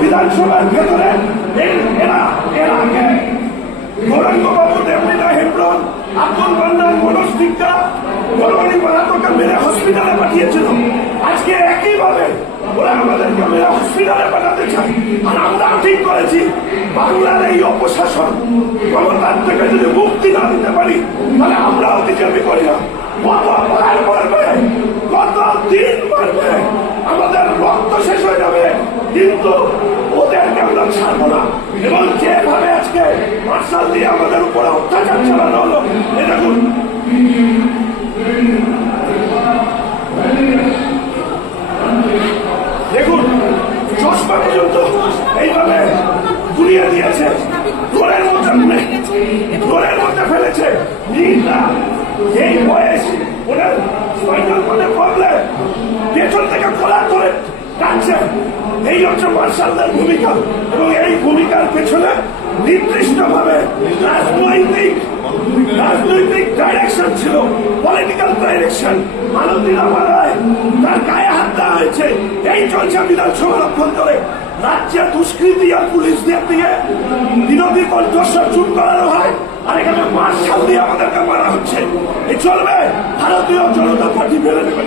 বিধানসভার ভেতরে আজকে একইভাবে হসপিটালে পাঠাতে চায়। আর আমরাও ঠিক করেছি, বাংলার এই অপশাসন ক্ষমতার না দিতে পারি, তাহলে আমরাও বিজেপি করি রক্ত শেষ হয়ে যাবে। কিন্তু ওদেরকে আমরা ছাড়বো না? এবং যেভাবে আজকে মার্শাল দিয়ে আমাদের উপরে অত্যাচার চালানো হলো দেখুন। দেখুন, চশমা পর্যন্ত এইভাবে ঘুরিয়ে দিয়েছে। ঘরের মধ্যে ঘরের মধ্যে ফেলেছে। এই বয়স, ওনার টানছে এই হচ্ছে মার্শালদের ভূমিকা এবং এই ভূমিকার পেছনে নির্দিষ্টভাবে রাজনৈতিক রাজনৈতিক ডাইরেকশন ছিল পলিটিক্যাল ডাইরেকশন মানবীরা মারায় তার গায়ে হাত দেওয়া হয়েছে। এই চলছে বিধানসভার অভ্যন্তরে। রাজ্যে দুষ্কৃতি আর পুলিশদের দিয়ে বিরোধী কণ্ঠস্বর চুপ করানো হয়। আর এখানে মার্শাল দিয়ে আমাদেরকে মারা হচ্ছে। এই চলবে। ভারতীয় জনতা পার্টি মেনে নেবে।